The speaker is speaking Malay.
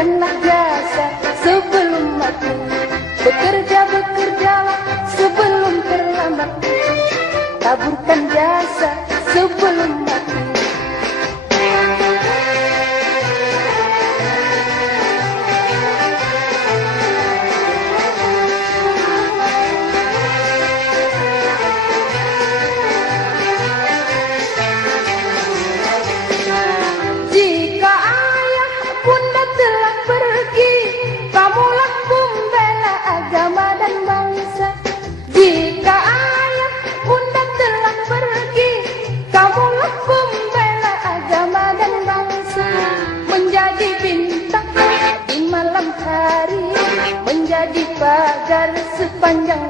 taburkanlah jasa sebelum mati. Bekerjalah sebelum terlambat. Taburkan jasa sebelum mati. Jika ayah bunda telah pergi, kamulah pembela agama dan bangsa. Jika ayah bunda telah pergi, kamulah pembela agama dan bangsa. Menjadi bintang di malam hari, menjadi pagar sepanjang